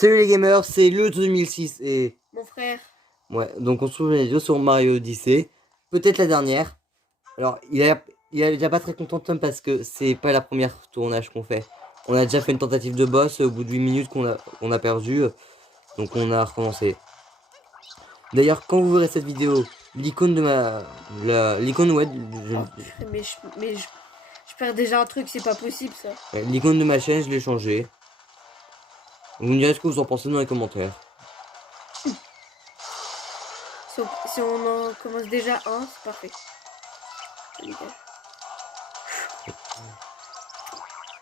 Salut les gamers, c'est le 2006 et... Mon frère. Ouais, donc on se retrouve une vidéo sur Mario Odyssey. Peut-être la dernière. Alors, il est déjà pas très content Tom parce que c'est pas la première tournage qu'on fait. On a déjà fait une tentative de boss au bout de 8 minutes qu'on a perdu. Donc on a recommencé. D'ailleurs, quand vous verrez cette vidéo, l'icône de l'icône web... Oh, purée, je perds déjà un truc, c'est pas possible ça. L'icône de ma chaîne, je l'ai changé. Vous me direz ce que vous en pensez dans les commentaires. Si on en commence déjà un, c'est parfait.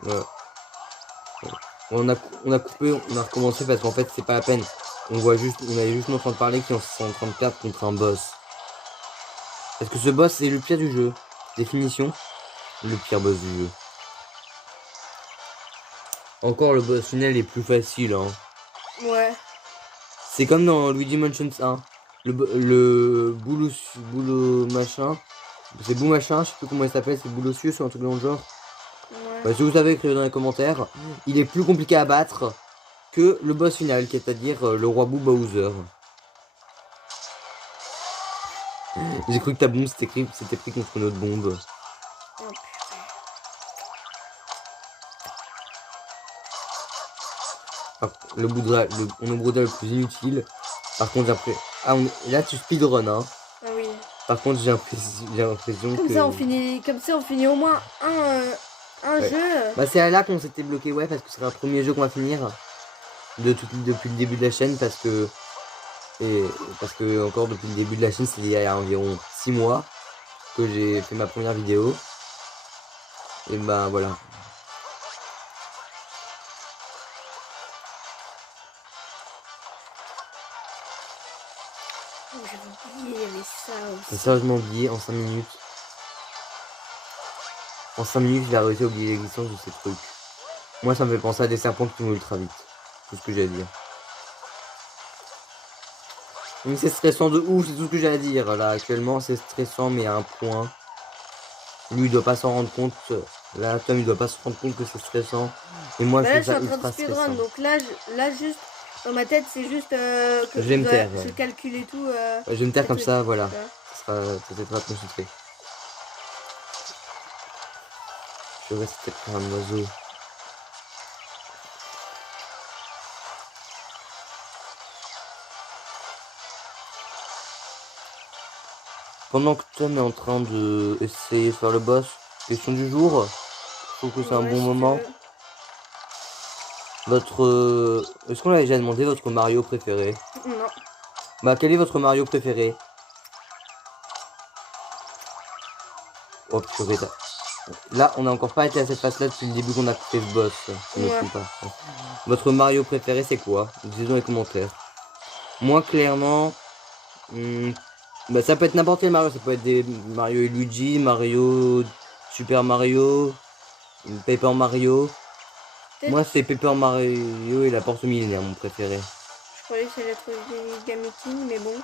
Ouais. On a coupé, on a recommencé parce qu'en fait c'est pas la peine. On avait juste en train de parler qu'ils sont en train de perdre contre un boss. Est-ce que ce boss c'est le pire du jeu? Définition, le pire boss du jeu. Encore le boss final est plus facile hein. Ouais. C'est comme dans Luigi Mansion 1. Le boulot machin. C'est bout machin, je sais plus comment il s'appelle, c'est boulosieux sur un truc dans le genre. Ouais. Bah, si vous savez, écrivez dans les commentaires. Il est plus compliqué à battre que le boss final, qui est à dire le roi Boo Bowser. J'ai cru que ta bombe s'était pris contre notre bombe. Oh, purée. On est le plus inutile. Par contre, après. Ah, là, tu speedrun, hein. Ah oui. Par contre, j'ai l'impression que. Comme ça, on finit au moins un Ouais. jeu. Bah, c'est là qu'on s'était bloqué, ouais, parce que c'est un premier jeu qu'on va finir. Depuis le début de la chaîne, parce que encore depuis le début de la chaîne, c'est il y a environ 6 mois que j'ai fait ma première vidéo. Et bah voilà. Oh, j'avais oublié, il y avait ça aussi. J'ai sérieusement oublié en 5 minutes. En 5 minutes, il a réussi à oublier l'existence de ces trucs. Moi, ça me fait penser à des serpents qui vont ultra vite. C'est tout ce que j'ai à dire. Mais c'est stressant de ouf, c'est tout ce que j'ai à dire. Là, actuellement, c'est stressant, mais à un point. Lui, il doit pas s'en rendre compte. Là, Tom, il doit pas se rendre compte que c'est stressant. Et moi, Bah je là, trouve je suis ça en train de ultra speedrun, stressant. donc là, juste, dans ma tête, c'est juste que Je vais me taire. je calcule et tout. Je vais me taire comme ça, voilà. Voilà. Ça t'aidera à te concentrer. Je vais rester pour un oiseau. Pendant que Tom est en train de essayer de faire le boss, question du jour. Je trouve que c'est un Ouais, bon si tu moment. veux. Est-ce qu'on a déjà demandé votre Mario préféré? Non. Bah, quel est votre Mario préféré? Oh purée. Là, on n'a encore pas été à cette phase-là depuis le début qu'on a fait ce boss. Je me trompe pas. Votre Mario préféré, c'est quoi? Dites dans les commentaires. Moi, clairement, bah, ça peut être n'importe quel Mario. Ça peut être des Mario et Luigi, Mario, Super Mario, Paper Mario. Moi, c'est Paper Mario et la porte millénaire, mon préféré. Je croyais que ça allait être Origami King, mais bon.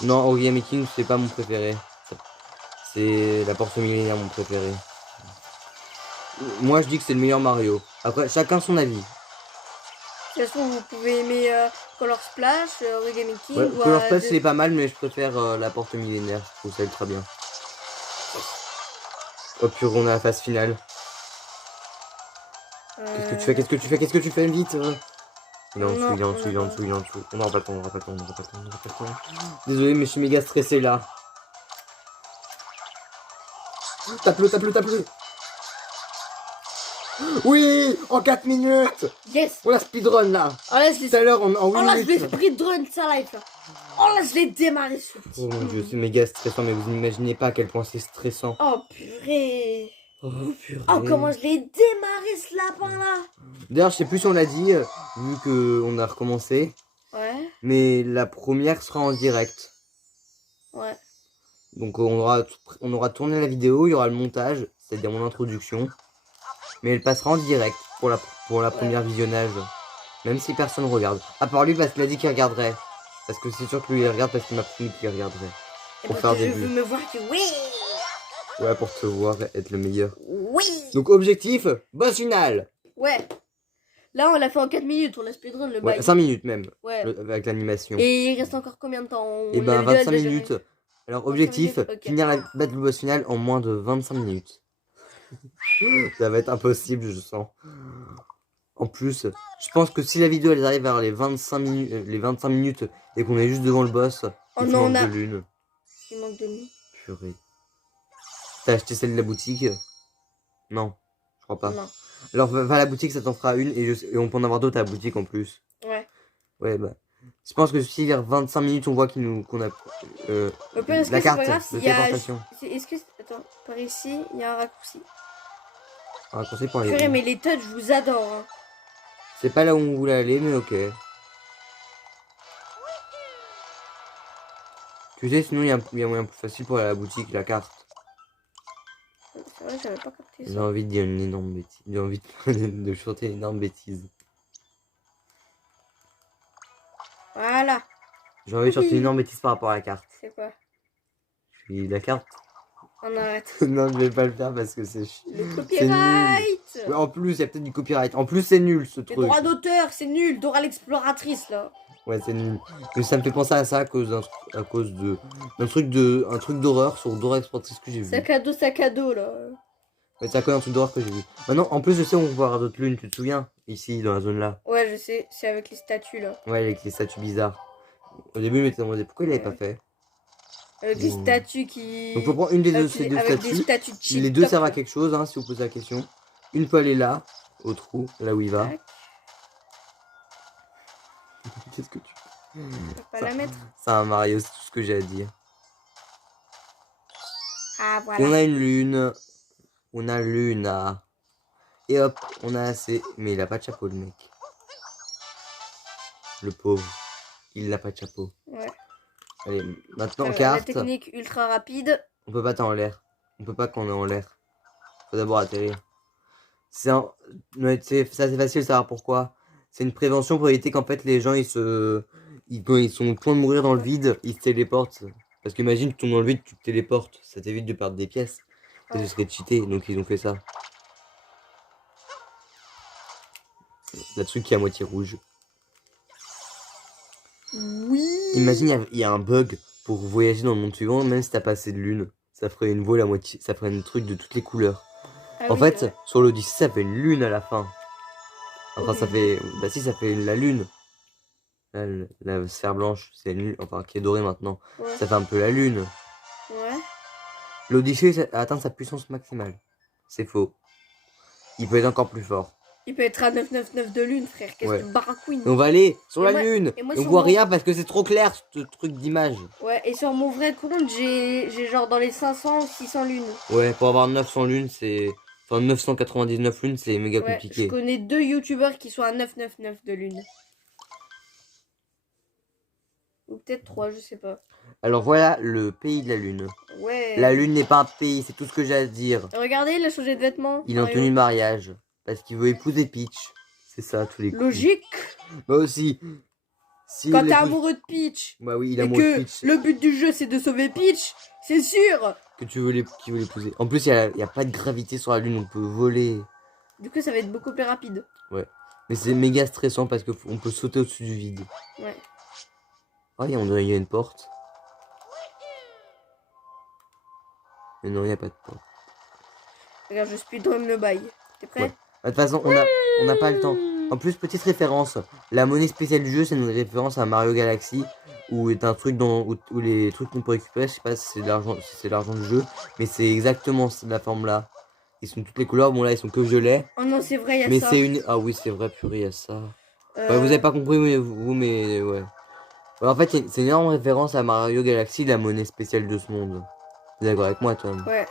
Non, Origami King, c'est pas mon préféré. C'est la porte millénaire, mon préféré. Moi, je dis que c'est le meilleur Mario. Après, chacun son avis. De toute façon, vous pouvez aimer Color Splash, Origami King Ouais, ou Color Splash, c'est pas mal, mais je préfère la porte millénaire. Je trouve ça ultra bien. Oh purée, on est à la phase finale. Qu'est-ce que tu fais? Qu'est-ce que tu fais? Qu'est-ce que tu fais? Vite Il est en dessous, il est en dessous, il est en dessous, il est en dessous. On n'aura pas le temps, on n'aura pas le temps, on n'aura pas le temps, on n'aura pas le temps. Désolé, mais je suis méga stressé là. Tape-le, tape-le, tape-le. Oui, en 4 minutes. Yes. On a speedrun là. Oh là, je l'ai... Tout à l'heure, en 8 Oh là, je minutes. l'ai speedrun de sa life là. Oh là, je l'ai démarré ce petit. Oh mon dieu, c'est méga stressant, mais vous n'imaginez pas à quel point c'est stressant. Oh purée. Oh purée. Oh, comment je l'ai démarré ce lapin là. D'ailleurs, je sais plus si on l'a dit, vu qu'on a recommencé. Ouais. Mais la première sera en direct. Ouais. Donc on aura tourné la vidéo, il y aura le montage, c'est-à-dire mon introduction. Mais elle passera en direct pour la première visionnage. Même si personne regarde. À part lui parce qu'il a dit qu'il regarderait. Parce que c'est sûr que lui il regarde parce qu'il m'a promis qu'il regarderait. Et Pour parce faire que des je vues. veux me voir que oui. Ouais, pour te voir être le meilleur. Oui. Donc objectif, boss final. Ouais. Là, on l'a fait en 4 minutes, on a speedrun le Ouais, bail. 5 minutes même, Ouais. avec l'animation. Et il reste encore combien de temps? Et ben 25 minutes. Alors 25 objectif, minutes, ok. finir battre le boss final en moins de 25 minutes. Ça va être impossible, je sens. En plus, je pense que si la vidéo elle arrive vers les 25 minutes et qu'on est juste devant le boss, Oh il te non, manque on a- de lune. Il manque de lui. Purée. T'as acheté celle de la boutique? Non, je crois pas. Non. Alors va à la boutique, ça t'en fera une et on peut en avoir d'autres à la boutique en plus. Ouais. Ouais bah. Je pense que si vers 25 minutes on voit qu'on a Au pire, est-ce la que c'est carte pas grave de s'il y a... téléportation. Est-ce que... Attends, par ici, il y a un raccourci. Un conseil pour aller Purée, où? mais les touches, je vous adore. Hein. C'est pas là où on voulait aller, mais ok. Tu sais, sinon il y a un moyen plus facile pour aller à la boutique, la carte. C'est vrai, j'avais pas capté J'ai ça. envie de dire une énorme bêtise. J'ai envie de chanter une énorme bêtise. Voilà. J'ai envie de chanter une Oui. énorme bêtise par rapport à la carte. C'est quoi? Je suis la carte. On arrête. Non, je vais pas le faire parce que c'est Le c'est nul. copyright. Ouais, en plus, il y a peut-être du copyright. En plus, c'est nul ce Les truc. droits d'auteur, c'est nul. Dora l'exploratrice, là. Ouais, c'est nul. Mais ça me fait penser à ça à cause d'un truc d'horreur sur Dora Exploratrice que j'ai vu. Sac à dos, là. Mais c'est à cause d'un truc d'horreur que j'ai vu. Maintenant, en plus, je sais où on va avoir d'autres lunes, tu te souviens? Ici, dans la zone là. Ouais, je sais. C'est avec les statues, là. Ouais, avec les statues bizarres. Au début, je m'étais demandé pourquoi il l'avait Ouais. pas fait. Avec des Mmh. statues qui... Donc, faut prendre une des deux, avec ces les- deux avec des statues. statues de cheat Les deux top, servent à là. quelque chose, hein, si vous posez la question. Une peut aller là, au trou, là où il va. Tac. Qu'est-ce que tu... Je peux pas Ça- la mettre. C'est un Mario, c'est tout ce que j'ai à dire. Ah, Et on voilà. a une lune. On a Luna. Et hop, on a assez. Mais il a pas de chapeau, le mec. Le pauvre. Il n'a pas de chapeau. Ouais. Allez, maintenant, La carte. technique ultra rapide. On peut pas t'en en l'air. On peut pas qu'on est en l'air. Faut d'abord atterrir. C'est un... ouais, ça, c'est facile de savoir pourquoi. C'est une prévention pour éviter qu'en fait les gens quand ils sont au point de mourir dans le vide, ils se téléportent. Parce qu'imagine, tu tombes dans le vide, tu te téléportes. Ça t'évite de perdre des pièces. Et Ouais. ce serait cheaté, donc ils ont fait ça. La truc qui est à moitié rouge. Oui. Imagine, il y a un bug pour voyager dans le monde suivant, même si t'as pas assez de lune. Ça ferait une voile à moitié. Ça ferait un truc de toutes les couleurs. Ah En oui, fait, c'est vrai. sur l'Odyssée, ça fait une lune à la fin. Enfin, Ok. ça fait... Bah si, ça fait la lune. Là, la sphère blanche, c'est une lune, enfin, qui est dorée maintenant. Ouais. Ça fait un peu la lune. Ouais. L'Odyssée a atteint sa puissance maximale. C'est faux. Il peut être encore plus fort. Il peut être à 999 de lune, frère. Qu'est-ce Ouais. que tu baragouines? Et on va aller sur Et la moi- lune. et moi, Et on sur voit mon- rien parce que c'est trop clair, ce truc d'image. Ouais, et sur mon vrai compte, j'ai genre dans les 500 ou 600 lunes. Ouais, pour avoir 900 lunes, c'est... Enfin, 999 lunes, c'est méga Ouais, compliqué. je connais 2 youtubeurs qui sont à 999 de lune. Ou peut-être 3, je sais pas. Alors voilà le pays de la lune. Ouais. La lune n'est pas un pays, c'est tout ce que j'ai à dire. Regardez, il a changé de vêtements. Il est en Mario. tenue de mariage. Parce qu'il veut épouser Peach. C'est ça, tous les coups. Logique. Bah aussi. Si Quand il t'es épouse- amoureux de Peach. Bah oui, il a Et amoureux de que Peach. le but du jeu c'est de sauver Peach, c'est sûr. Que tu veux qu'il veut l'épouser. En plus, il y a pas de gravité sur la lune, on peut voler. Du coup, ça va être beaucoup plus rapide. Mais c'est méga stressant parce qu'on peut sauter au-dessus du vide. Ouais. Ah, on dirait qu'il y a une porte. Mais non, il n'y a pas de porte. Regarde, je speedrun le bail. T'es prêt? Ouais. De toute façon, on n'a pas le temps. En plus, petite référence. La monnaie spéciale du jeu, c'est une référence à Mario Galaxy. Où est un truc où les trucs qu'on peut récupérer, je sais pas si c'est de l'argent, si c'est l'argent du jeu. Mais c'est exactement la forme là. Ils sont toutes les couleurs. Bon, là, ils sont que violet. Oh non, c'est vrai, il y a Mais ça. c'est une. Ah oui, c'est vrai, purée, il y a ça. Euh, Ouais, vous avez pas compris, mais ouais. Ouais, en fait, c'est une énorme référence à Mario Galaxy, la monnaie spéciale de ce monde. T'es d'accord avec moi, Tom? Ouais.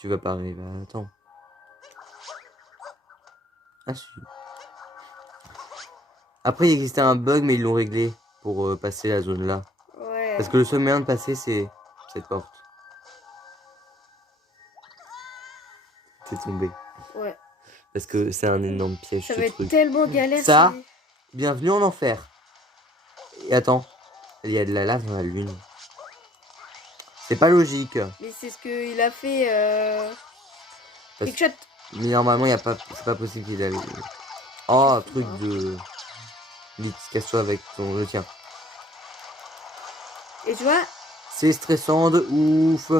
Tu vas pas arriver. Attends. Ah, si. Après, il existait un bug, mais ils l'ont réglé pour passer la zone là. Ouais. Parce que le seul moyen de passer, c'est cette porte. T'es tombé. Ouais. Parce que c'est un énorme piège, Ça ce va être truc. tellement galère. Ça, bienvenue en enfer. Et attends, il y a de la lave dans la lune. C'est pas logique. Mais c'est ce qu'il a fait. Parce- Trickshot. Mais normalement, c'est pas possible qu'il ait. Oh, truc de... Vite, casse-toi avec le tien. Et tu vois, C'est stressant de ouf.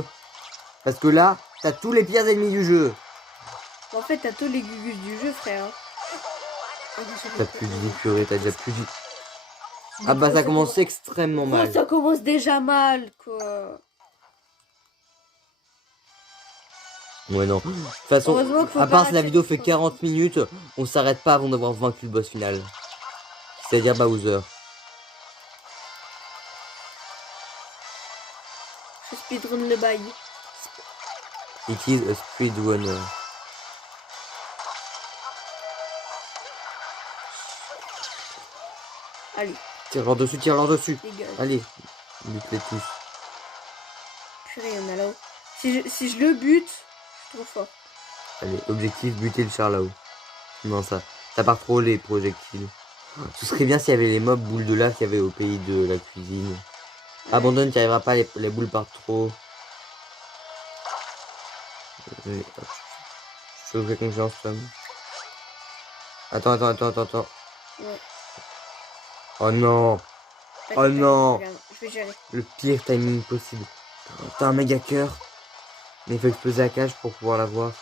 Parce que là, t'as tous les pires ennemis du jeu. en fait, t'as tous les gugus du jeu, frère. T'as plus de vie, purée, t'as déjà plus de vie. Ah bah ça commence extrêmement Oh, mal. ça commence déjà mal, quoi. Ouais, non. De toute façon, Heureusement qu'il faut à pas part si la rater vidéo le fait temps. 40 minutes, on s'arrête pas avant d'avoir vaincu le boss final. C'est-à-dire Bowser. Je speedrun le bail. It is a speedrunner. Allez, Tire-leur dessus, tire-leur dessus. dégage. Allez, bute-les tous. Purée, il y en a là-haut. Si je le bute, je suis trop fort. Allez, objectif, buter le char là-haut. Non, ça part trop les projectiles. Ce serait bien s'il y avait les mobs boules de lave qu'il y avait au pays de la cuisine. Abandonne, tu arriveras pas, les boules partent trop. Je te fais confiance, Tom. Attends. Ouais. Oh non, T'inquiète, non. regarde, je vais gérer. le pire timing possible. T'as un méga cœur, mais il faut exploser la cage pour pouvoir la voir.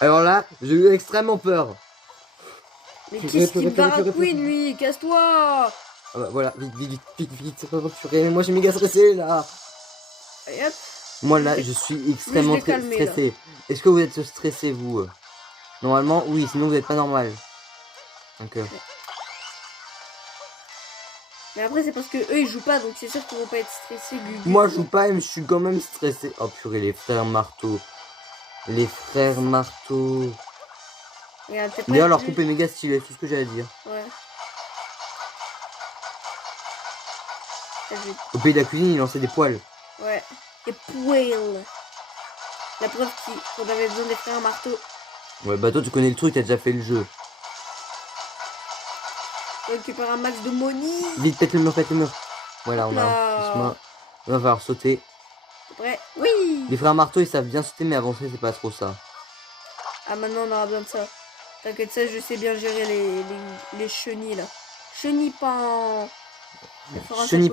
Alors là, j'ai eu extrêmement peur. Mais Purée, qu'est-ce qu'il purée, me purée, baragouine, lui? Casse-toi! Ah bah voilà, vite, c'est pas purée, mais moi j'ai méga stressé là. Allez, hop. Moi là, je suis extrêmement l'ai calmé, là. stressé. Est-ce que vous êtes stressé, vous Normalement, oui, sinon vous êtes pas normal. Donc, Mais après, c'est parce que eux, ils jouent pas, donc c'est sûr qu'ils vont pas être stressés. Gugu. moi je joue pas, mais je suis quand même stressé. Oh purée, les frères marteaux. Les frères marteaux. Regarde, t'es pas D'ailleurs, leur plus- coupe est méga stylée, c'est tout ce que j'ai à dire. Ouais. Ça, Au pays de la cuisine, ils lançaient des poils. Ouais. Et poil. La preuve qu'on avait besoin des frères marteau. Ouais, bah toi tu connais le truc, t'as déjà fait le jeu. On récupère un max de money. Vite, pète le mur, pète le mur. Voilà, on a Là. un petit chemin. Il va falloir sauter. T'es prêt? Oui. Les frères marteaux, ils savent bien sauter, mais avancer, c'est pas trop ça. Ah, maintenant, on aura besoin de ça. T'inquiète, ça, je sais bien gérer les chenilles, là. Chenipan.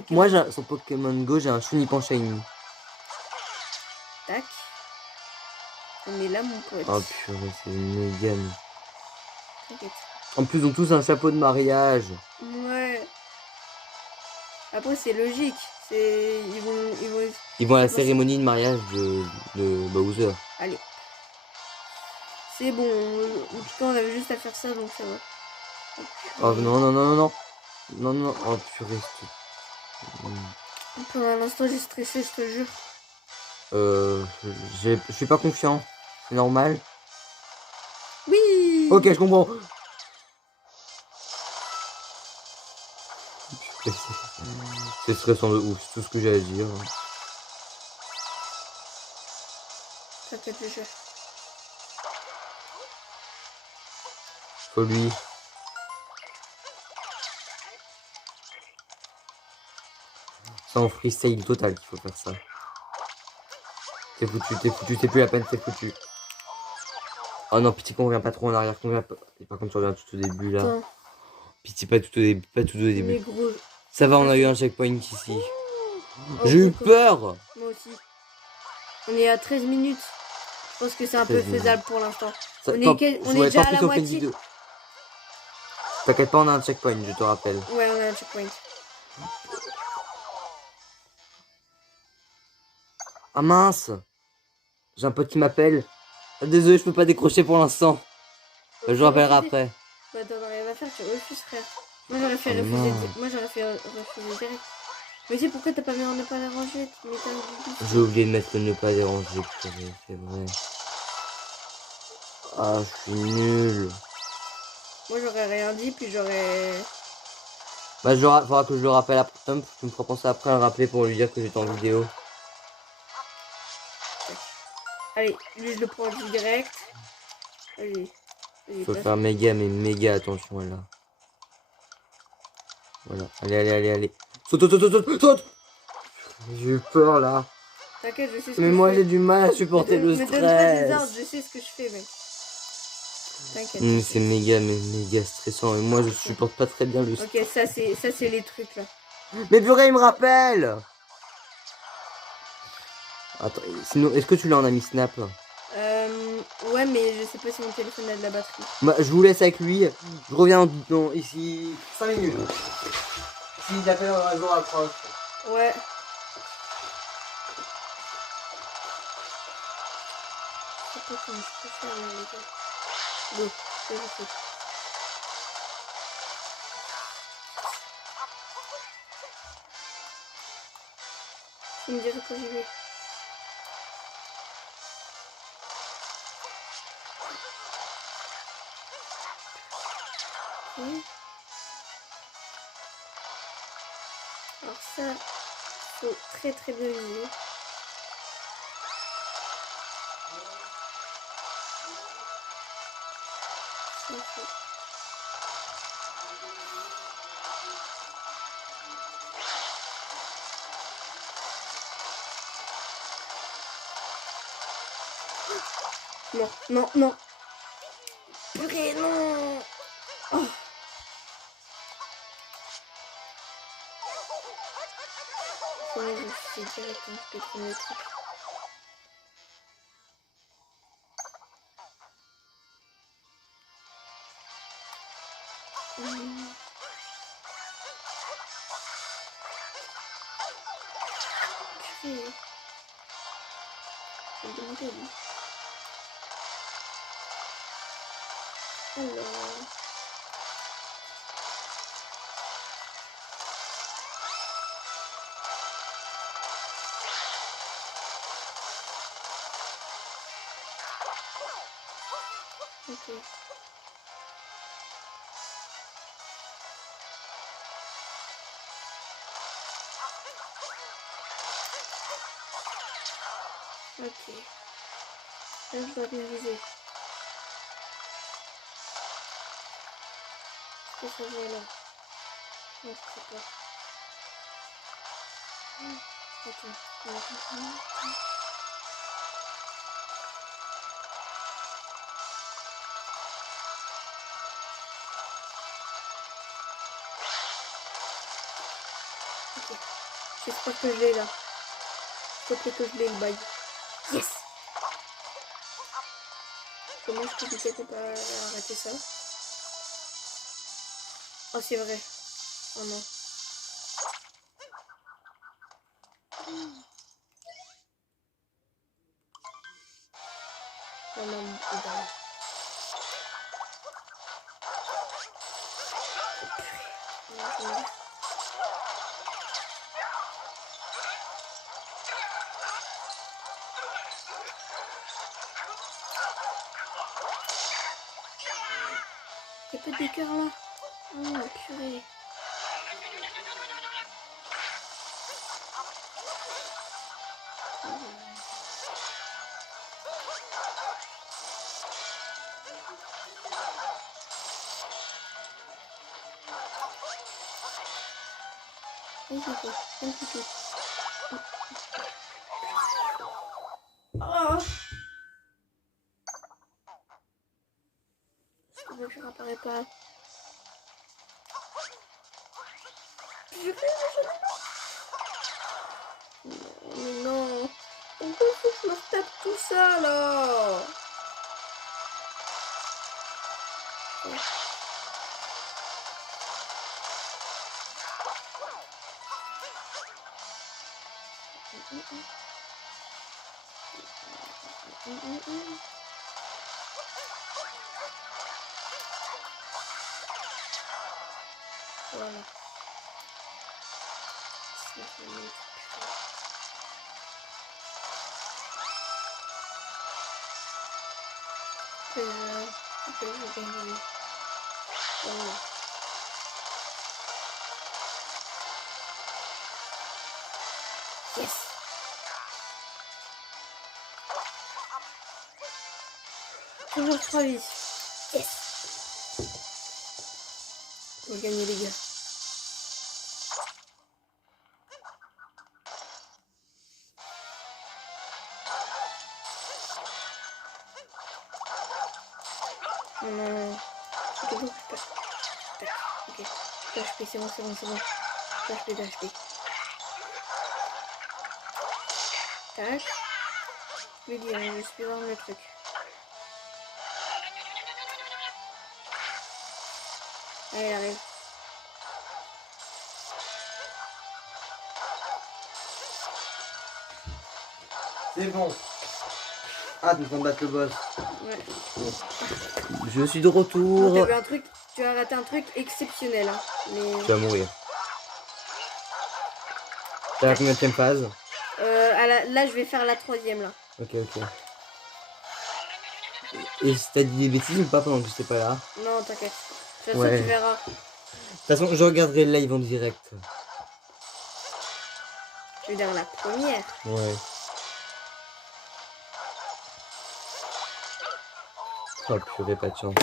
Moi, sur Pokémon Go, j'ai un Chenipan Shiny. Tac. On est là, mon pote. Oh purée, c'est une gamme. T'inquiète. En plus, ils ont tous un chapeau de mariage. Ouais. Après, c'est logique. Ils vont... Ils vont à la cérémonie de mariage de Bowser. Allez. C'est bon. En tout cas, on avait juste à faire ça, donc ça va. Oh non. Non. Oh purée, Pendant l'instant, j'ai stressé, je te jure. je suis pas confiant. C'est normal. Oui. Ok, je comprends. C'est stressant de ouf, c'est tout ce que j'ai à dire. T'inquiète, je gère. Faut lui. C'est en freestyle total qu'il faut faire ça. T'es foutu, c'est plus la peine, c'est foutu. Oh non, pitié qu'on revient pas trop en arrière, qu'on revient pas. Et par contre, tu reviens tout au début là. Attends, Pitié, pas tout au début, pas tout au les début. gros. Ça va, on a eu un checkpoint ici. Oh, J'ai eu d'accord. peur. Moi aussi. On est à 13 minutes. Je pense que c'est un peu 13 minutes. faisable pour l'instant. Ça- On tant- est ouais, déjà tant à la pis si on fait une moitié. vidéo. T'inquiète pas, on a un checkpoint, je te rappelle. Ouais, on a un checkpoint. Ah mince. J'ai un pote qui m'appelle. Ah, désolé, je peux pas décrocher pour l'instant. Je vous rappellerai après. Bah, t'en as rien à faire, tu refuses, frère. Moi, j'aurais fait Oh, refuser. non. Moi, j'aurais fait refuser direct. Mais tu sais pourquoi t'as pas mis en ne pas déranger? Tu mets ta J'ai oublié de mettre ne pas déranger, purée, c'est vrai. Ah, je suis nul. Moi, j'aurais rien dit, puis j'aurais. Bah, faudra que je le rappelle après. Tom, tu me feras penser après à le rappeler pour lui dire que j'étais en vidéo. Allez, lui, je le prends en direct. Vas-y. Vas-y, Faut passe. faire méga attention là. Voilà, allez. Saute. J'ai eu peur là. T'inquiète, je sais ce que Mais je moi fais. j'ai du mal à supporter le Me donne pas des ordres, stress. je sais ce que je fais, mec. T'inquiète. C'est méga stressant. Et moi, je supporte pas très bien le stress. Ok, ça c'est les trucs là. Mais purée, il me rappelle. Attends, sinon, est-ce que tu l'as en ami Snap? Ouais, mais je sais pas si mon téléphone a de la batterie. Bah, je vous laisse avec lui. Je reviens ici 5 minutes. S'il appelle dans un jour approche. Ouais. Je sais pas comment je peux faire là, les gars. Bon, ça je sais. Tu me diras quand j'y vais. Ok. Alors ça, faut très bien viser. Ça, faut... Non, non, non. Purée, non. Oh. Comment je sais directement ce que je fais le truc. Purée. C'est bien joli. Alors... Ok. Ok. Là, je dois bien viser. Est-ce que ça va là? Non, je sais pas. Attends. Ok. J'espère que je l'ai là. S'il te plaît que je l'ai le bail. Yes! Comment je peux piquer pour pas arrêter ça? Oh, c'est vrai. Oh non. Oh non, mon bail. Y'a pas des cœurs là? Oh purée. Vas-y quoi, un petit peu. Oh! S'il te plaît, je réapparais pas. Mais non. Pourquoi faut que je me tape tout ça là? Voilà. Je vais gagner. Oh. Yes. Toujours 3 vies. Yes. On va gagner les gars. Non. C'est bon. Tac. Ok. HP, c'est bon. HP. Tac. Je vais dire, je suis dans le truc. Allez, il arrive. C'est bon. Ah, nous allons battre le boss. Ouais. Je suis de retour. T'as vu un truc, tu as raté un truc exceptionnel. Hein. Mais... Tu vas mourir. T'as la combienième phase? Là, je vais faire la 3e là. Ok. Et si t'as dit des bêtises ou pas pendant que j'étais pas là? Non, t'inquiète. De toute façon, Ouais. tu verras. De toute façon, je regarderai le live en direct. Je veux dire la première. Ouais. Oh purée, pas de chance.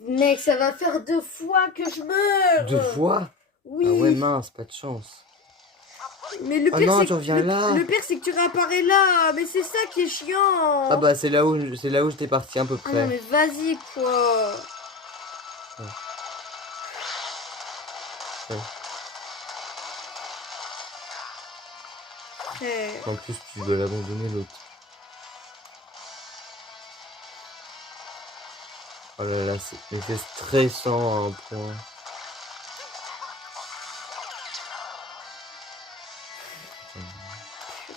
Mec, ça va faire 2 fois que je meurs. 2 fois? Oui. Ah ouais, mince, pas de chance. Mais le Oh pire, non, c'est tu reviens là. le pire, c'est que tu réapparais là. Mais c'est ça qui est chiant. Ah bah c'est là où j'étais parti à peu Ah près. non, mais vas-y, quoi. Ouais. Frère. En plus, tu dois l'abandonner l'autre. Oh là là, c'est stressant à un point.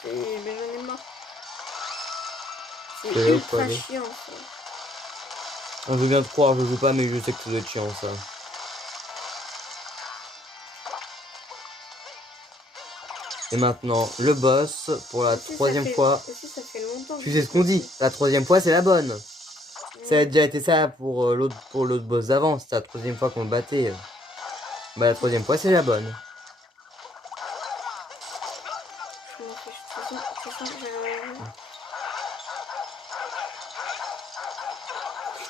Mais j'en ai marre. C'est C'est là où ultra faut aller. chiant, ça. On veut bien te croire, je joue pas, mais je sais que ça doit être chiant ça. Et maintenant, le boss pour la Aussi, 3e fois. Aussi, ça fait longtemps. Tu sais ce qu'on dit, la 3e fois c'est la bonne. Ça a déjà été ça pour l'autre boss d'avant, c'était la 3e fois qu'on le battait. Bah la 3e fois c'est la bonne. Je m'en fiche. De toute façon,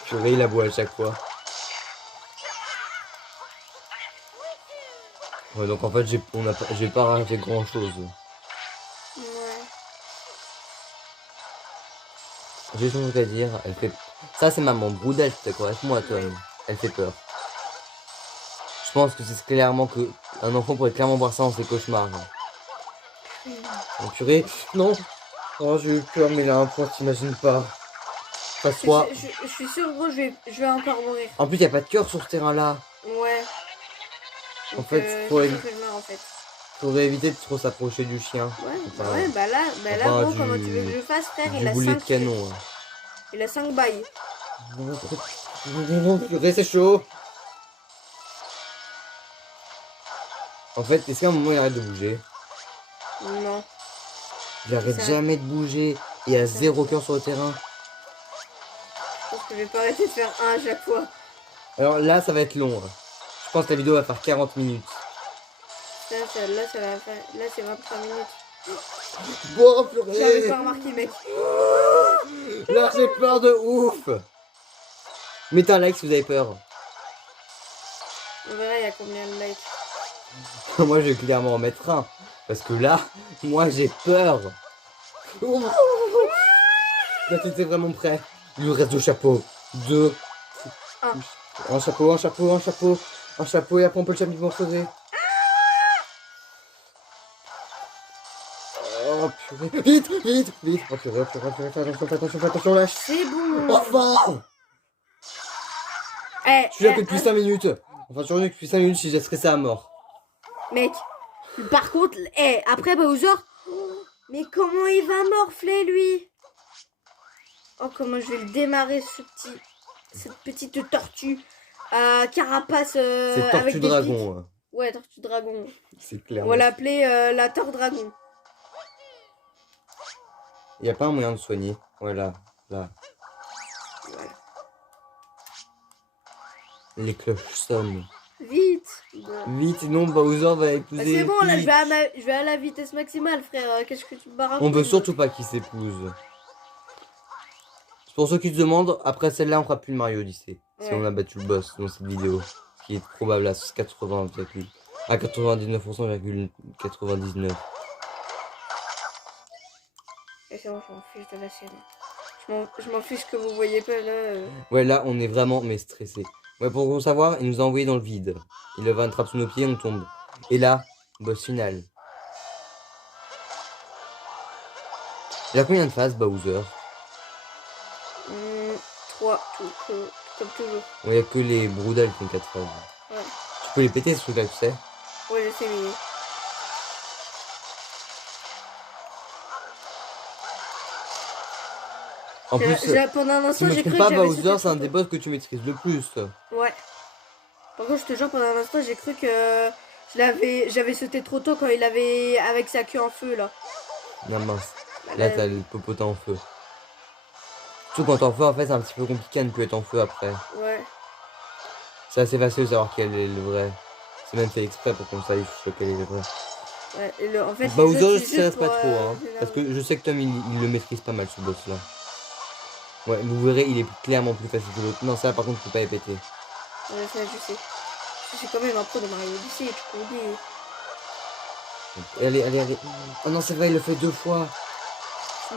Purée, il aboie à chaque fois. Ouais, donc en fait j'ai pas rajouté grand chose. Ouais. J'ai juste un truc à dire, elle fait. Ça c'est maman Broudel, t'es quoi avec moi Tom. Ouais. Elle fait peur. Je pense que c'est clairement que un enfant pourrait clairement voir ça dans ses cauchemars. Oh, purée, non. Oh j'ai eu peur mais là un point t'imagines pas. Ça soit. Je suis sûre, gros, je vais encore mourir. En plus y a pas de cœur sur ce terrain là. Ouais. En Donc, fait, c'est sûr que je meurs en fait. Faudrait éviter de trop s'approcher du chien. Ouais, Enfin, ouais, bah là, enfin, gros, comment tu veux que je fasse, frère? Il du a boulet 5 de canon. Hein. Il a 5 bails. Purée, c'est chaud. En fait, est-ce qu'à un moment il arrête de bouger? Non. Il arrête Ça- jamais de bouger. Il y a 0 cœur sur le terrain. Je pense que je vais pas arrêter de faire un à chaque fois. Alors là, ça va être long. Hein. Je pense que la vidéo va faire 40 minutes. Là, ça va faire. Là, c'est 23 minutes. Bon, J'avais purée. pas remarqué, mec. Là, j'ai peur de ouf. Mettez un like si vous avez peur. On verra, il y a combien de likes. Moi, je vais clairement en mettre un. Parce que là, moi, j'ai peur. Là, t'étais vraiment prêt. Il lui reste 2 chapeaux. 2. Un chapeau, un chapeau, un chapeau. Un chapeau et après on peut le chapement sauver. Oh purée. Vite, vite, vite. Oh purée, fais attention, lâche. C'est bon. Enfin. Je suis là que depuis 5 minutes. Enfin, je suis revenu depuis 5 minutes, j'ai stressé à mort. Mec, par contre, après Bowser, mais comment il va morfler lui? Oh, comment je vais le démarrer cette petite tortue à carapace C'est avec Tortue des pics. Dragon. Hein. Ouais, tortue dragon. C'est clair. On va l'appeler la Tor Dragon. Il n'y a pas un moyen de soigner. Voilà, là. Ouais. Les cloches sonnent. Vite. Vite, sinon Bowser va Bah, épouser. c'est bon, là, Peach. je vais à la vitesse maximale, frère. Qu'est-ce que tu me barres? On veut surtout pas qu'ils s'épousent. Pour ceux qui se demandent, après celle-là, on fera plus le Mario Odyssey. Si Ouais. on a battu le boss dans cette vidéo. Ce qui est probable à 80, à 99,99. Et c'est bon, je m'en fiche de la scène. Je m'en fiche que vous voyez pas là. Ouais, là, on est vraiment, mais stressé. Ouais, pour le savoir, il nous a envoyé dans le vide. Il avait un trappe sous nos pieds, on tombe. Et là, boss final. Il a combien de phases, Bowser? 3, comme toujours. Ouais, il y a que les Broodal qui ont 4 phases. Ouais. Tu peux les péter, ce truc-là, tu sais? Ouais, je sais, mais... En plus, pendant un si instant, je me j'ai trompe cru pas, que j'avais Bowser, sauté c'est un trop des tôt. boss que tu maîtrises le plus. Ouais. Par contre, je te jure, pendant un instant, j'ai cru que j'avais sauté trop tôt quand il avait avec sa queue en feu là. Non, mince. Bah, Là, t'as le popotin en feu. Surtout quand t'es en feu, en fait, c'est un petit peu compliqué de ne plus être en feu après. Ouais. C'est assez facile de savoir quel est le vrai. C'est même fait exprès pour qu'on sache quel est le vrai. Ouais. Et en fait, Bowser, les je autres, c'est sais juste pas pour, trop, hein. Parce que je sais que Tom, il le maîtrise pas mal, ce boss-là. Ouais, vous verrez, il est clairement plus facile que l'autre. Non, ça, par contre, je peux pas les péter. Ouais, ça, je sais. Je suis quand même un pro de Mario Odyssey, tu connais. Allez, allez, allez. Oh non, c'est vrai, il le fait 2 fois.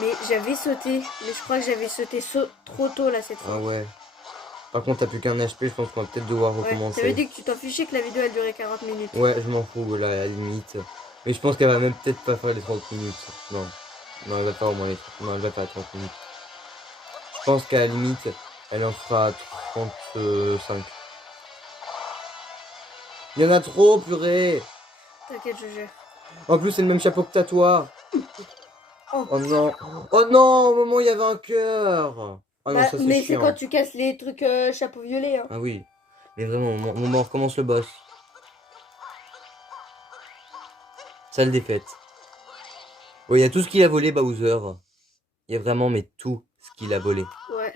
Mais j'avais sauté. Mais je crois que j'avais sauté trop tôt là cette fois. Ah ouais. Par contre, t'as plus qu'un HP, je pense qu'on va peut-être devoir Ouais. recommencer. T'avais dit que tu t'en fichais que la vidéo elle durait 40 minutes. Ouais, je m'en fous, là, à la limite. Mais je pense qu'elle va même peut-être pas faire les 30 minutes. Non. Non, elle va faire au moins les 30. Non, elle va pas 30 minutes. Je pense qu'à la limite, elle en fera 35. Il y en a trop, purée. T'inquiète, je gère. En plus, c'est le même chapeau que t'as, toi. Oh. Oh non. Oh non, au moment où il y avait un cœur. Oh non, Bah, ça c'est mais c'est chiant. quand tu casses les trucs chapeau violet. Hein. Ah oui. Mais vraiment, au moment où on recommence le boss. Sale défaite. Ouais, il y a tout ce qu'il a volé, Bowser. Il y a vraiment, mais tout ce qu'il a volé. Ouais.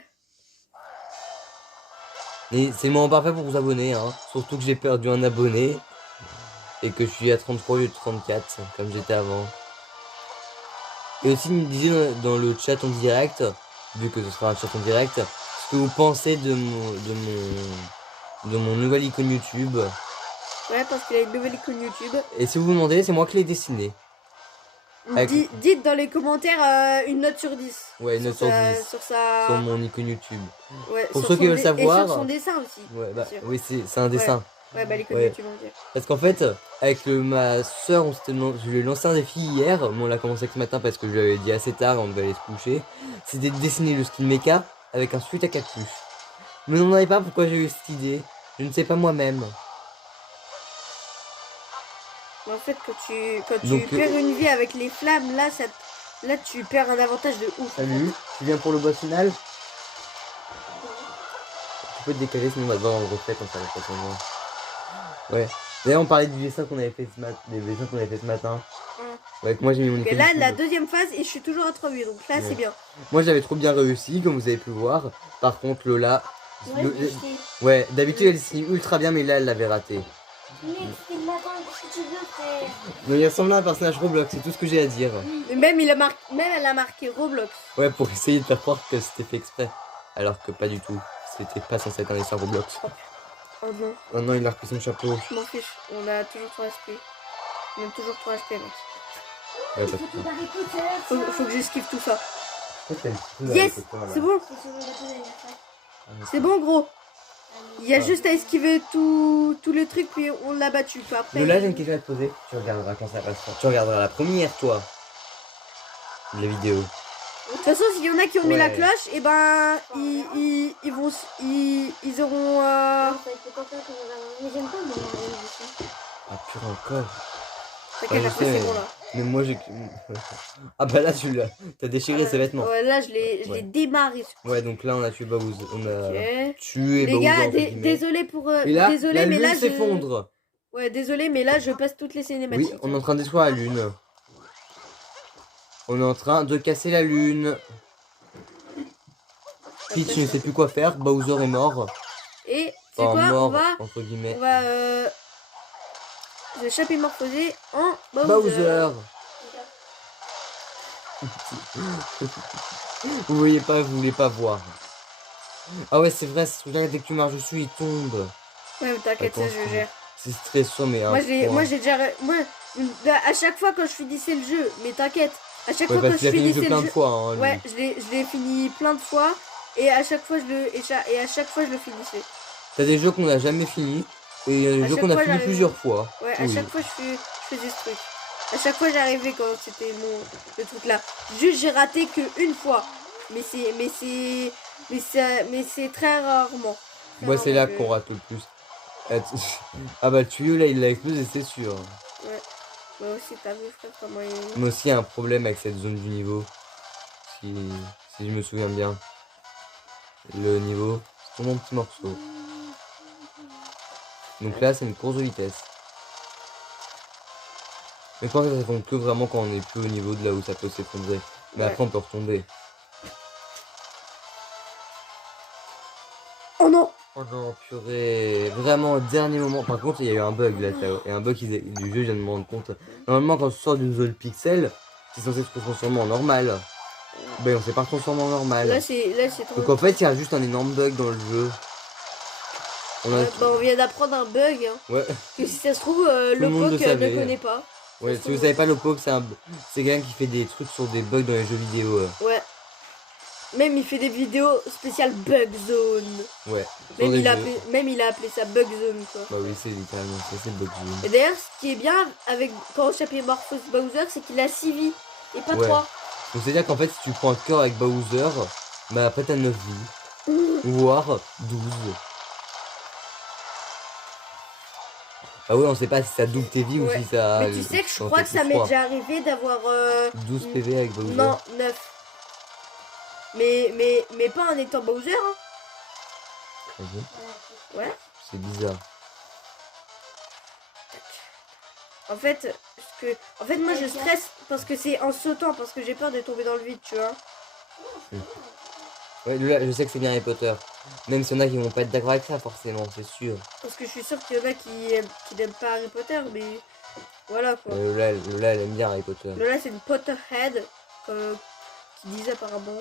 Et c'est le moment parfait pour vous abonner, hein. Surtout que j'ai perdu un abonné. Et que je suis à 33 au lieu de 34, comme j'étais avant. Et aussi, me disiez dans le chat en direct, vu que ce sera un chat en direct, ce que vous pensez de mon nouvelle icône YouTube. Ouais, parce qu'il a une nouvelle icône YouTube. Et si vous vous demandez, c'est moi qui l'ai dessiné. Avec- Dites dans les commentaires une note sur 10. Ouais, une note sur 10. Sur sa... Sur mon icône YouTube. Ouais, Pour sur ceux son qui veulent dé- savoir. Et sur son dessin aussi. Ouais, bah, sûr. oui, c'est un dessin. Ouais, bah l'icône Ouais. YouTube, on dirait. Parce qu'en fait, avec ma soeur, je lui ai lancé un défi hier. Bon, on l'a commencé que ce matin parce que je lui avais dit assez tard, on devait aller se coucher. C'était de dessiner le skin mecha avec un suite à 4 pluches. Mais on n'en savez pas pourquoi j'ai eu cette idée. Je ne sais pas moi-même. Mais en fait, quand tu Donc, perds une vie avec les flammes, là, là tu perds un avantage de ouf. Salut, tu viens pour le boss final? Tu peux te décaler, sinon on va devoir en refait quand ça va passer moi. Ouais. D'ailleurs, on parlait du dessin qu'on avait fait ce matin. Des dessins qu'on avait fait ce matin. Ouais, que moi j'ai mis mon Et icône là, YouTube. la deuxième phase, et je suis toujours à 3-8, donc là, Ouais. c'est bien. Moi j'avais trop bien réussi, comme vous avez pu voir. Par contre, Lola. Ouais, Le- je sais. Ouais, d'habitude elle signe ultra bien, mais là elle l'avait raté. Mais c'est de la bande, si tu veux, frère. Mais il ressemble à un personnage Roblox, c'est tout ce que j'ai à dire. Et même, elle a marqué Roblox. Ouais, pour essayer de faire croire que c'était fait exprès. Alors que pas du tout. C'était pas censé être un dessin Roblox. Oh non, Oh non, il a repris son chapeau. je m'en fiche. On a toujours 3 HP. On a toujours 3 HP, mec. Ouais, Il parce faut que- tout Harry Potter, Faut que j'esquive tout ça. Yes, Yes, c'est bon. C'est son gâteau d'anniversaire. C'est bon, gros. Il y a juste à esquiver tout le truc, puis on l'a battu. Puis après, Lola, j'ai une question à te poser. Tu regarderas quand ça passera. Tu regarderas la première, toi. De la vidéo. De toute façon, s'il y en a qui ont mis la Ouais. cloche, et ben, ils auront. Non, ça, c'est pas ça que nous avons. Mais j'aime pas le Mario Odyssey. Ah, pur encore. T'inquiète, je après, sais, c'est mais- bon là. Mais moi, j'ai. Ah, bah là, tu l'as. T'as déchiré ses vêtements. Ouais, là, je l'ai Ouais. démarré. Ouais, donc là, on a tué Bowser. On a Ok. tué Les Bowser. gars, entre guillemets. désolé pour. Et là, désolé, la mais lune là, je. s'effondre. Ouais, désolé, mais là, je passe toutes les Oui, cinématiques. on est en train de détruire la lune. On est en train de casser la lune. Peach ne sait plus quoi faire. Bowser est mort. Et, c'est Enfin, quoi? mort, On va. entre guillemets. On va. Se chaper morphosé en Bowser. Vous voyez pas, vous voulez pas voir. Ah ouais, c'est vrai, ce truc-là, dès que tu marches dessus, il tombe. Ouais, mais t'inquiète, ça, je gère. C'est stressant, mais Moi, j'ai déjà. Moi, à chaque fois, quand je finis, c'est le jeu. Mais t'inquiète. À chaque Ouais, fois que parce je qu'il a fini le finissais jeu plein le de jeu... fois. Hein, lui. Ouais, je l'ai fini plein de fois. Et à chaque fois, et à chaque fois, je le finissais. T'as des jeux qu'on a jamais fini. Et il y a des À jeux chaque qu'on a fois, fini j'arrivais. plusieurs fois. Ouais, à Oui. chaque fois, je faisais ce truc. À chaque fois, j'arrivais quand c'était le truc là. Juste, j'ai raté qu'une fois. Mais c'est très rarement. Très Moi, c'est rarement là que- qu'on rate le plus. Ah, ah bah, le tuyau, là, il l'a explosé, c'est sûr. Ouais. Moi aussi, t'as vu, frère, comment il... Mais aussi, il y a un problème avec cette zone du niveau. Si, si je me souviens bien. Le niveau, c'est tout mon petit morceau. Donc là, c'est une course de vitesse. Mais je pense que ça compte que vraiment quand on est plus au niveau de là où ça peut s'effondrer. Mais Ouais. après, on peut retomber. Oh non! Oh non, purée. Vraiment, au dernier moment. Par contre, il y a eu un bug là. Il y a un bug du jeu, je viens de me rendre compte. Normalement, quand tu sors d'une zone pixel, c'est censé se transformer en normal. Ben, on s'est pas transformé en normal. Là, c'est trop... Donc en fait, il y a juste un énorme bug dans le jeu. On a... Ouais, bah, on vient d'apprendre un bug. Hein. Ouais, Que si ça se trouve, Tout le monde Lopoc le savait. ne connaît pas. ouais, se si vous trouve- savez pas, le POC, c'est quelqu'un qui fait des trucs sur des bugs dans les jeux vidéo. Ouais. Même il fait des vidéos spéciales Bug Zone. Ouais. Sur des jeux. Même il a appelé ça Bug Zone quoi. Bah oui, c'est littéralement ça, c'est bug zone. Et d'ailleurs, ce qui est bien avec quand on s'appelle Morphos Bowser, c'est qu'il a 6 vies et pas Ouais. 3. Donc c'est-à-dire qu'en fait, si tu prends un cœur avec Bowser, bah après t'as 9 vies. Voire 12. Ah ouais, on sait pas si ça double tes vies ou Ouais. si ça... Mais tu sais que je en crois fait que ça plus m'est froid. déjà arrivé d'avoir 12 PV avec Bowser. non, 9. Mais pas en étant Bowser hein. Ah bon, Ouais. c'est bizarre. En fait, moi je stresse parce que c'est en sautant parce que j'ai peur de tomber dans le vide, tu vois. Ouais, là, je sais que c'est bien Harry Potter. Même s'il y en a qui vont pas être d'accord avec ça, forcément, c'est sûr. Parce que je suis sûre qu'il y en a qui n'aiment pas Harry Potter, mais voilà quoi. Lola, elle aime bien Harry Potter. Lola, c'est une Potterhead, qui disait apparemment.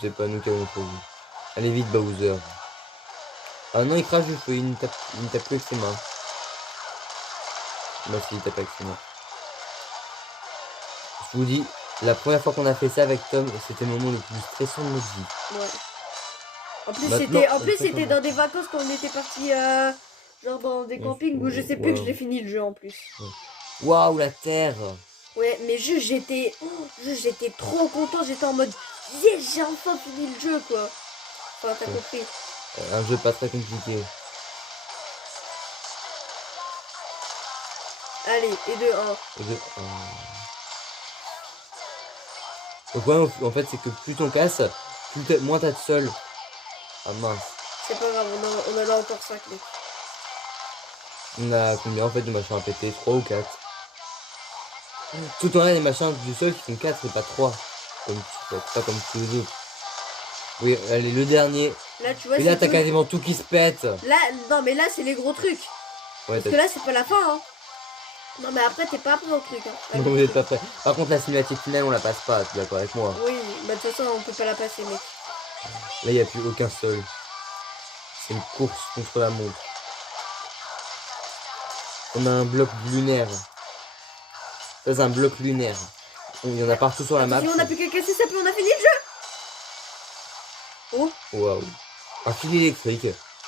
C'est pas nous qui avons choisi. Allez vite, Bowser. Ah non, il crache du feu, il ne tape plus avec ses mains. Bah si, il tape avec ses mains. Je vous dis, la première fois qu'on a fait ça avec Tom, c'était le moment le plus stressant de notre vie. Ouais. En plus, Maintenant, c'était dans des vacances quand on était parti genre dans des campings où je sais plus que je l'ai fini le jeu en plus. Waouh, la terre! Ouais, mais juste j'étais trop content, j'étais en mode yes, j'ai enfin fini le jeu quoi. Enfin, t'as compris. Un jeu pas très compliqué. Allez, et 2, 1. Le problème, en fait, c'est que plus t'en casses, moins t'as de sol. Ah mince. C'est pas grave, on en a encore 5 mec. On a combien en fait de machins à péter? 3 ou 4? Tout en a des machins du sol qui font 4 et pas 3. Pas comme tous les autres. Oui, allez, le dernier. Là, tu vois, Et là, c'est t'as tout. quasiment tout qui se pète. Là, non, mais là, c'est les gros trucs. Ouais, Parce que là, c'est pas la fin, hein. Non, mais après, t'es pas prêt au truc, hein. vous êtes pas prêts. Par contre, la cinématique finale, on la passe pas, tu es d'accord avec moi? Oui, bah de toute façon, on peut pas la passer, mec. Là, il n'y a plus aucun sol. C'est une course contre la montre. On a un bloc lunaire. Ça, c'est un bloc lunaire. Il y en a partout sur la map. Si on a plus qu'à casser ça, puis on a fini le jeu. Oh, Waouh. Un fil électrique.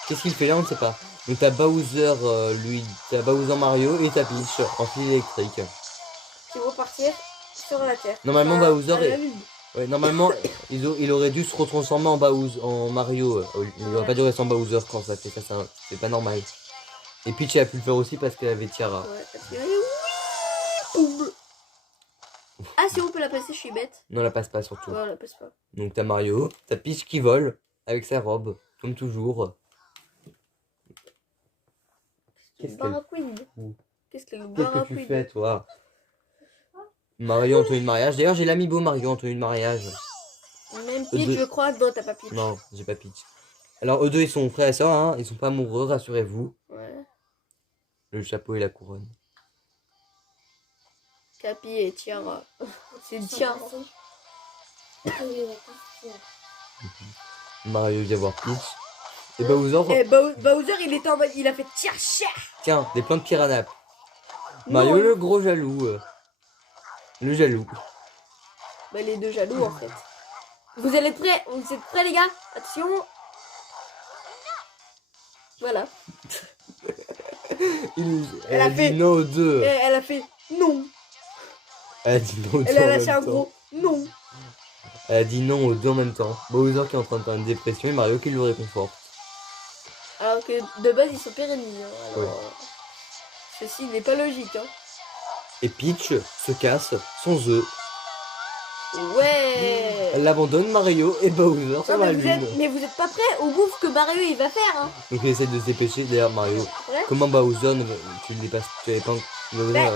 Qu'est-ce qu'il fait là, on ne sait pas. Donc t'as Bowser, t'as Bowser Mario et t'as Peach en fil électrique. qui vont partir sur la terre. Normalement, Bowser à la est... lune. Ouais, normalement, il aurait dû se retransformer en Bowser, en Mario. Il aurait pas dû rester en Bowser quand ça fait ça, c'est pas normal. Et Peach elle a pu le faire aussi parce qu'elle avait Tiara. Ouais, parce que... Oui. Ah, si on peut la passer, je suis bête. Non, la passe pas surtout. Ouais, on la passe pas. Donc t'as Mario, t'as Peach qui vole avec sa robe, comme toujours. Qu'est-ce qu'elle Barracuda. fout? Qu'est-ce que le Qu'est-ce que tu barracuda? fais, toi? Mario en tenue de mariage. D'ailleurs, j'ai l'amiibo Mario en tenue de mariage. Même Peach, je crois que non, t'as pas Peach. Non, j'ai pas Peach. Alors, eux deux, ils sont frères et sœurs, hein. Ils sont pas amoureux, rassurez-vous. Ouais. Le chapeau et la couronne. Capi et Tiara. C'est une Tiara. Mario vient voir Peach. Et Bowser, Et Bowser, il était en mode, il a fait tiens, cher. tiens, des plantes piranha. Non. Mario, le gros jaloux. Le jaloux. Bah, les deux jaloux en fait. Vous allez être prêts? Vous êtes prêts les gars? Attention. Voilà. Elle a a fait- dit non aux deux. Et elle a fait non. Elle a dit non aux deux Elle a en lâché même un temps. gros non. Elle a dit non aux deux en même temps. Bowser qui est en train de faire une dépression et Mario qui le réconforte. Alors que de base ils sont pires ennemis. Hein. Alors, Ouais. ceci n'est pas logique. Hein. Et Peach se casse sans œuf. Ouais. Elle abandonne Mario et Bowser Non, sur la mais, lune. vous êtes pas prêts au bouffe que Mario il va faire. Hein. Donc il essaie de se dépêcher. D'ailleurs Mario, Ouais. comment Bowser, tu le dépasses, tu avais pas... Bowser, Ouais.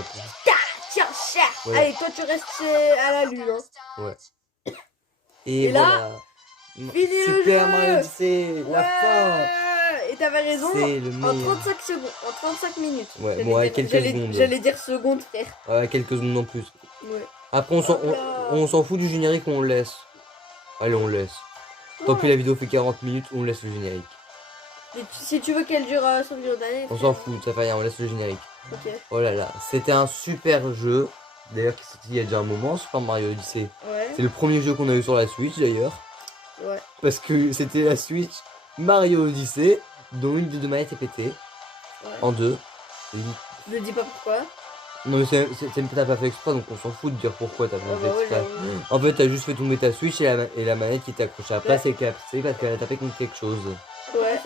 Tiens, cher. Voilà. Allez, toi tu restes à la lune. Hein. ouais. Et, là, voilà. fini le Super jeu. Mario Odyssey, la fin. Et t'avais raison. C'est le En meilleur. 35 secondes, en 35 minutes. Ouais, J'allais bon, avec dire- quelques secondes. J'allais dire secondes, frère. Ouais, quelques secondes en plus. Ouais. Après, Oh là. on s'en fout du générique, on le laisse. Allez, on le laisse. Tant pis, la vidéo fait 40 minutes, on laisse le générique. Et si tu veux qu'elle dure 5 millions d'années. On s'en fout, ça fait rien, on laisse le générique. Ok. Oh là là, c'était un super jeu. D'ailleurs, qui est sorti il y a déjà un moment, Super Mario Odyssey. Ouais. C'est le premier jeu qu'on a eu sur la Switch d'ailleurs. Ouais. Parce que c'était la Switch Mario Odyssey, dont une des deux manettes est pétée. Ouais. En deux. Je dis pas pourquoi. Non mais t'as pas fait exprès, donc on s'en fout de dire pourquoi t'as pas Ah fait bah ouais, exprès. j'avoue. En fait, t'as juste fait tomber ta Switch et la manette qui était accrochée à la place Ouais. est cassée parce qu'elle a tapé contre quelque chose. Ouais.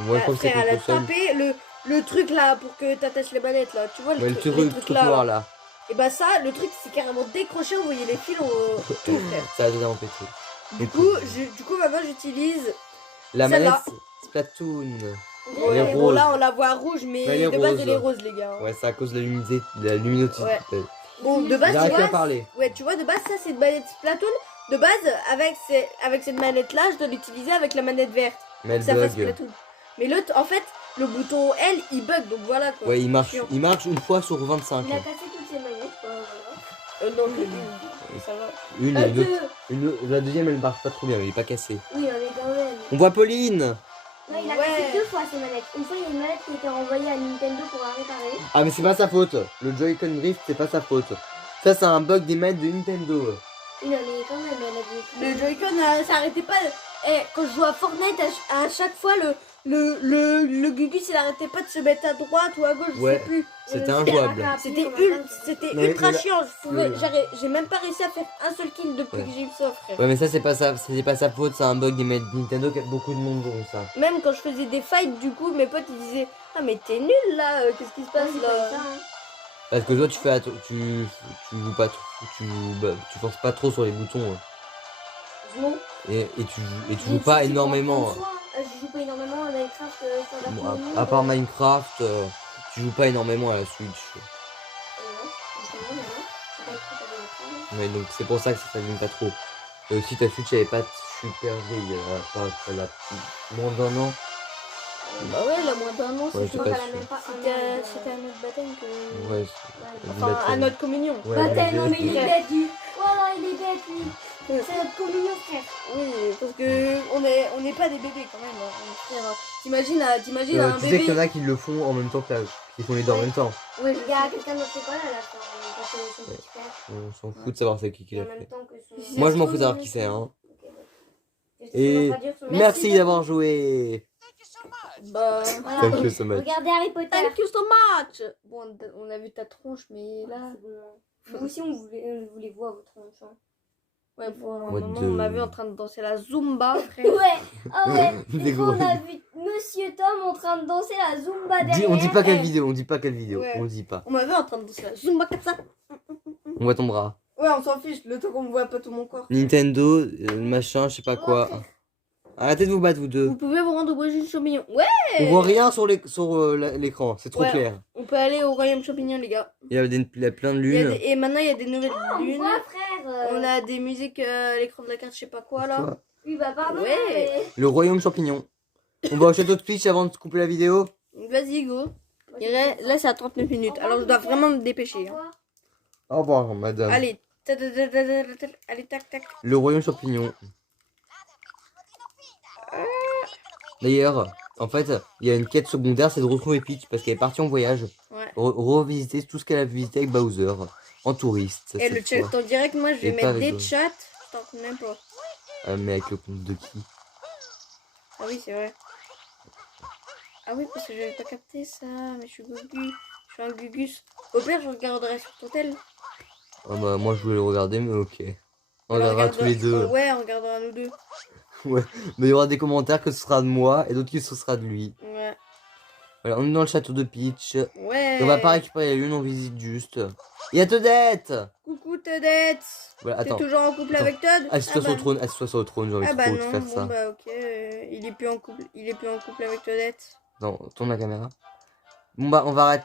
Moi, je crois que c'est Frère, elle a contre le sol. tapé le truc là pour que t'attaches les manettes là. Tu vois Ouais, le les truc trucs là. noir là. Et bah ça, le truc c'est carrément décroché, on voyait les fils, tout frère. Ça a déjà pété. Du coup maintenant j'utilise La celle-là. manette Splatoon. Ouais, Elle est bon rose. là on la voit rouge mais Elle est de base rose. elle est rose les gars. Ouais, c'est à cause de la luminosité. Ouais. Bon de base J'arrive tu plus à vois, parler. ouais tu vois de base ça c'est une manette Splatoon. De base avec cette manette là je dois l'utiliser avec la manette verte. Mais elle Ça fait bug. Splatoon. Mais l'autre en fait le bouton L il bug donc voilà quoi. Ouais, il marche Chiant. une fois sur 25. Il a cassé toutes ses manettes, quoi. Voilà. Non que une, ça va. Une, Ah, une autre- la deuxième elle marche pas trop bien, elle est pas cassée. Oui, on est quand même. On voit Pauline. Non, il a Ouais. cassé 2 fois ses manettes. Une fois, il y a une manette qui a été renvoyée à Nintendo pour la réparer. Ah mais c'est pas sa faute. Le Joy-Con Drift c'est pas sa faute. Ça c'est un bug des manettes de Nintendo. Oui, non, mais quand même, elle a dit. Le Joy-Con ça arrêtait pas. Quand je jouais à Fortnite à chaque fois le Gugus il arrêtait pas de se mettre à droite ou à gauche, je Ouais. sais plus. C'était injouable. C'était Mais ultra le- chiant. le- J'ai même pas réussi à faire un seul kill depuis Ouais. que j'ai eu ça, frère. Ouais mais ça c'est pas sa faute, c'est un bug des manettes de Nintendo que beaucoup de monde ont ça. Même quand je faisais des fights, du coup, mes potes ils disaient ah mais t'es nul là, qu'est-ce qui se passe C'est là? pas ça, hein. Parce que toi tu fais tu joues pas trop, tu forces pas trop sur les boutons Non. et tu joues pas énormément. Je joue pas énormément à Minecraft sur la Bon, console. à part Minecraft, tu joues pas énormément à la Switch. Non, justement, non. C'est pas écrit sur le téléphone. Mais donc c'est pour ça que ça s'allume pas trop. Et aussi ta Switch elle est pas super vieille, elle a moins d'un an. Bah ouais, la moins d'un an, Ouais, c'est c'est Je pas crois qu'elle a sûr. même pas un c'était an, c'était à notre baptême que. Ouais, Ouais. Enfin, à notre communion. ouais, Baptême, non, mais il est Ouais. bête, lui. Voilà, il est bête, lui. C'est notre communion, frère. Oui, parce que on n'est pas des bébés quand même. Hein. T'imagines un tu sais bébé. qu'il y en a qui le font en même temps que qu'ils font les deux en même temps. Ouais, Il y a quelqu'un dans cette école là, parce que son petit frère. On s'en fout de savoir c'est qui Et l'a en même fait. temps que son. Moi je m'en fous de savoir qui c'est hein. Ok, ouais. Et Je sais pas dire son nom. merci d'avoir joué. Bah. Voilà. Thank you so much. Regardez Harry Potter. Thank you so much. Bon, on a vu ta tronche, mais là. Nous aussi, on voulait voir votre tronche. Hein. Ouais, pour un What moment, the- on m'a vu en train de danser la Zumba, frère. Ouais, ah ouais. Des Des fois, on gros- a vu Monsieur Tom en train de danser la Zumba derrière. On dit pas quelle Eh. vidéo, on dit pas quelle vidéo, Ouais. on dit pas. On m'a vu en train de danser la Zumba comme ça. On voit ton bras. Ouais, on s'en fiche, le temps qu'on me voit pas tout mon corps. Nintendo, machin, je sais pas quoi. Arrêtez de vous battre vous deux. Vous pouvez vous rendre au Brésil champignon. Ouais, On voit rien sur l'écran, c'est trop Ouais. clair. on peut aller au royaume champignon, les gars. Il y a plein de Il y a lunes. et maintenant, il y a des nouvelles Ah, on lunes. voit, frère. On a des musiques à l'écran de la carte, je sais pas quoi là. Quoi Oui, bah, pardon. Ouais. mais- Le royaume champignon. On va au château de Peach avant de couper la vidéo. Vas-y, go. Et là, c'est à 39 minutes. Alors, je dois vraiment me dépêcher. Hein. Au revoir madame. Allez. Allez, tac, tac. Le royaume champignon. D'ailleurs, en fait, il y a une quête secondaire, c'est de retrouver Peach parce qu'elle est partie en voyage. Ouais. Revisiter tout ce qu'elle a visité avec Bowser. en touriste. Et le cette chat fois. en direct, moi je vais Et pas mettre avec des d'autres. chats. Je t'en connais pas. Mais avec le compte de qui? Ah oui, c'est vrai. Ah oui, parce que j'avais pas capté ça. Mais je suis Gugu. Je suis un Gugus. Au pire, je regarderai sur ton tel. Ah bah, moi je voulais le regarder, mais ok. On Alors, regardera tous les deux. Ouais, on regardera nous deux. Ouais. Mais il y aura des commentaires que ce sera de moi et d'autres que ce sera de lui. Ouais. Voilà, on est dans le château de Peach. Et Ouais. on va pas récupérer la lune, on visite juste. Il y a Toadette! Coucou Toadette. Voilà, T'es attends. toujours en couple Attends. avec Toad? Assis-toi sur le trône, assis-toi sur le trône, j'ai envie Ah bah trop de non, faire bon ça. bah ok. Il est plus en couple. Il est plus en couple avec Toadette. Non, tourne la caméra. Bon bah, on va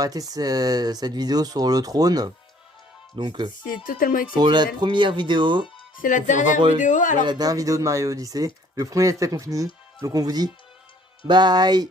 arrêter cette vidéo sur le trône. Donc, C'est totalement pour la exceptionnel. première vidéo. C'est la dernière pour vidéo. ouais, Alors la dernière vidéo de Mario Odyssey. Le premier let's play qu'on finit. Donc on vous dit bye!